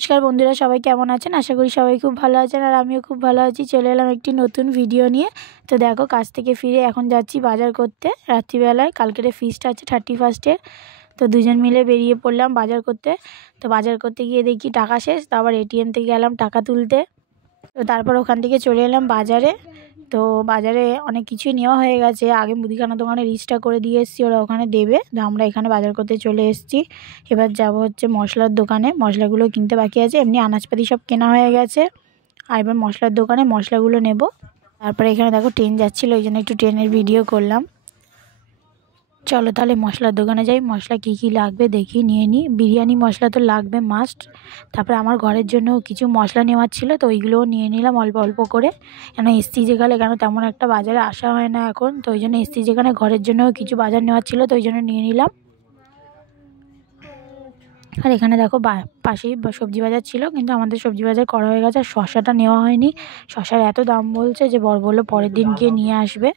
নমস্কার বন্ধুরা, সবাই কেমন আছেন? আশা করি সবাই খুব ভালো আছেন আর আমিও খুব ভালো আছি। চলে এলাম একটি নতুন ভিডিও নিয়ে। তো দেখো, কাজ থেকে ফিরে এখন যাচ্ছি বাজার করতে রাত্রিবেলায়। কালকের ফিস্ট আছে 31st-এর। তো দুজন মিলে বেরিয়ে পড়লাম বাজার করতে। তো বাজার করতে গিয়ে দেখি টাকা শেষ, তো আবার এটিএম থেকে গেলাম টাকা তুলতে। তো তারপর ওখান থেকে চলে এলাম বাজারে। তো বাজারে অনেক কিছুই নেওয়া হয়ে গেছে। আগে মুদিখানা দোকানে লিস্টটা করে দিয়ে এসেছি, ওরা ওখানে দেবে। তো আমরা এখানে বাজার করতে চলে এসেছি। এবার যাব হচ্ছে মশলার দোকানে, মশলাগুলো কিনতে বাকি আছে। এমনি আনাজপাতি সব কেনা হয়ে গেছে, আর এবার মশলার দোকানে মশলাগুলো নেব। তারপরে এখানে দেখো ট্রেন যাচ্ছিলো, ওই জন্য একটু ট্রেনের ভিডিও করলাম। চলো তাহলে মশলার দোকানে যাই। মশলা কি কি লাগবে দেখি, নিয়ে নিই। বিরিয়ানি মশলা তো লাগবে মাস্ট। তারপরে আমার ঘরের জন্য কিছু মশলা নেওয়ার ছিল, তো ওইগুলোও নিয়ে নিলাম অল্প অল্প করে। কেন এসছি যেখানে, কেন তেমন একটা বাজারে আসা হয় না এখন, তো ওই জন্য এসছি যেখানে ঘরের জন্যও কিছু বাজার নেওয়ার ছিল, তো ওই জন্য নিয়ে নিলাম। আর এখানে দেখো পাশেই সবজি বাজার ছিল, কিন্তু আমাদের সবজি বাজার করা হয়ে গেছে। আর শসাটা নেওয়া হয়নি, শসার এত দাম বলছে যে বর বললো পরের দিন গিয়ে নিয়ে আসবে।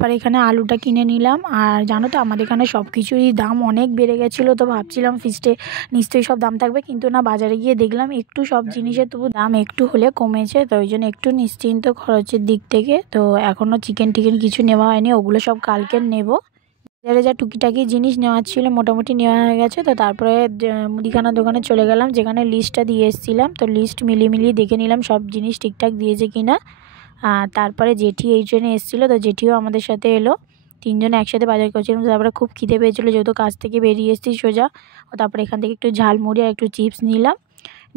এবার এখানে আলুটা কিনে নিলাম। আর জানো তো, আমাদের এখানে সব কিছুরই দাম অনেক বেড়ে গেছিলো। তো ভাবছিলাম ফিস্টে নিশ্চয়ই সব দাম থাকবে, কিন্তু না, বাজারে গিয়ে দেখলাম একটু সব জিনিসের তবু দাম একটু হলে কমেছে। তো ওই জন্য একটু নিশ্চিন্ত খরচের দিক থেকে। তো এখনও চিকেন টিকেন কিছু নেওয়া হয়নি, ওগুলো সব কালকে নেব। বাজারে যা টুকিটাকি জিনিস নেওয়ার ছিল মোটামুটি নেওয়া হয়ে গেছে। তো তারপরে মুদিখানার দোকানে চলে গেলাম, যেখানে লিস্টটা দিয়ে এসেছিলাম। তো লিস্ট মিলিয়ে দেখে নিলাম সব জিনিস ঠিকঠাক দিয়েছে কিনা। আর তারপরে জেঠি এই ট্রেনে এসেছিলো, তো জেঠিও আমাদের সাথে এলো। তিনজনে একসাথে বাজার করছিলাম। তারপরে খুব খিদে পেয়েছিলো, যেহেতু কাজ থেকে বেরিয়ে এসেছি সোজা। ও তারপরে এখান থেকে একটু ঝালমুড়ি আর একটু চিপস নিলাম,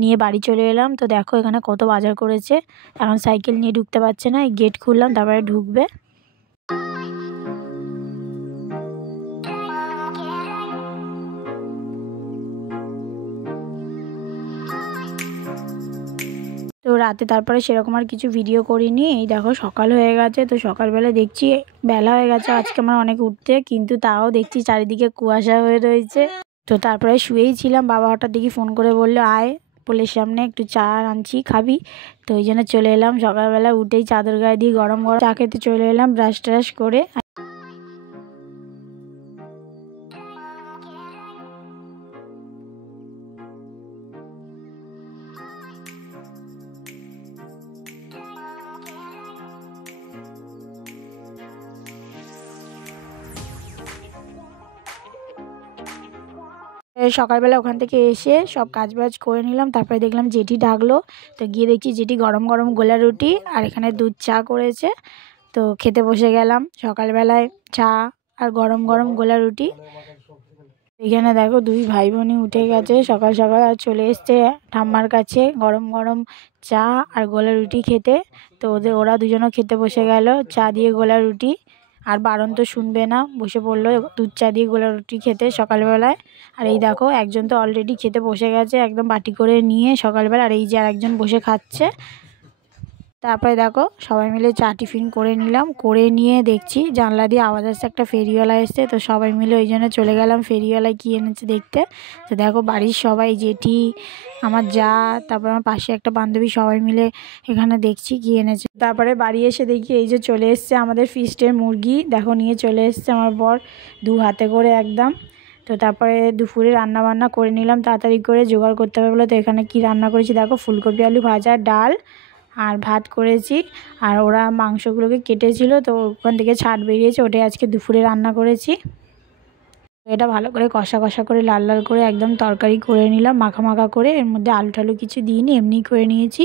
নিয়ে বাড়ি চলে এলাম। তো দেখো এখানে কত বাজার করেছে। এখন সাইকেল নিয়ে ঢুকতে পারছে না, এই গেট খুললাম তারপরে ঢুকবে। তো রাতে তারপরে সেরকম আর কিছু ভিডিও করিনি। এই দেখো সকাল হয়ে গেছে। তো সকালবেলা দেখছি বেলা হয়ে গেছে আজকে আমার অনেক উঠতে, কিন্তু তাও দেখছি চারিদিকে কুয়াশা হয়ে রয়েছে। তো তারপরে শুয়েই ছিলাম, বাবা হঠাৎ দেখি ফোন করে বললো আয় পোলের সামনে একটু চা আনছি, খাবি? তো ওই জন্য চলে এলাম। সকালবেলা উঠেই চাদর গায়ে দিয়ে গরম গরম চা খেতে চলে এলাম, ব্রাশ ট্রাশ করে। সকালবেলা ওখান থেকে এসে সব কাজবাজ করে নিলাম। তারপরে দেখলাম জেঠি ডাকলো, তো গিয়ে দেখছি জেঠি গরম গরম গোলা রুটি আর এখানে দুধ চা করেছে। তো খেতে বসে গেলাম সকালবেলায় চা আর গরম গরম গোলা রুটি। এখানে দেখো দুই ভাই বোনই উঠে গেছে সকাল সকাল, আর চলে এসছে ঠাম্মার কাছে গরম গরম চা আর গোলা রুটি খেতে। তো ওরা দুজনও খেতে বসে গেল চা দিয়ে গোলা রুটি। আর বারণ তো শুনবে না, বসে পড়লো দুধ চা দিয়ে গোলা রুটি খেতে সকালবেলায়। আর এই দেখো একজন তো অলরেডি খেতে বসে গেছে একদম বাটি করে নিয়ে সকালবেলা, আর এই যে আরেকজন বসে খাচ্ছে। তারপরে দেখো সবাই মিলে চা টিফিন করে নিলাম, করে নিয়ে দেখছি জানলা দিয়ে আওয়াজ আসছে একটা ফেরিওয়ালা এসছে। তো সবাই মিলে ওই জন্য চলে গেলাম ফেরিওয়ালায় কী এনেছে দেখতে। তো দেখো বাড়ির সবাই, জেঠি, আমার যা, তারপর আমার পাশে একটা বান্ধবী, সবাই মিলে এখানে দেখছি কী এনেছে। তারপরে বাড়ি এসে দেখি এই যে চলে এসছে আমাদের ফিস্টের মুরগি। দেখো নিয়ে চলে এসছে আমার বর দু হাতে করে একদম। তো তারপরে দুপুরে রান্না বান্না করে নিলাম, তাড়াতাড়ি করে জোগাড় করতে হবে বলে। তো এখানে কি রান্না করেছি দেখো, ফুলকপি আলু ভাজা, ডাল আর ভাত করেছি। আর ওরা মাংসগুলোকে কেটেছিল, তো ওখান থেকে ছাট বেরিয়েছে, ওটাই আজকে দুপুরে রান্না করেছি। এটা ভালো করে কষা কষা করে লাল লাল করে একদম তরকারি করে নিলাম, মাখা মাখা করে। এর মধ্যে আলু টালু কিছু দিইনি, এমনিই করে নিয়েছি।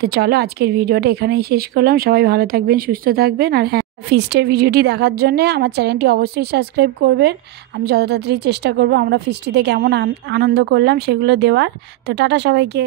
তো চলো আজকের ভিডিওটা এখানেই শেষ করলাম। সবাই ভালো থাকবেন, সুস্থ থাকবেন। আর হ্যাঁ, ফিস্টের ভিডিওটি দেখার জন্য আমার চ্যানেলটি অবশ্যই সাবস্ক্রাইব করবেন। আমি যত তাড়াতাড়ি চেষ্টা করব আমরা ফিস্টিতে কেমন আনন্দ করলাম সেগুলো দেওয়ার। তো টাটা সবাইকে।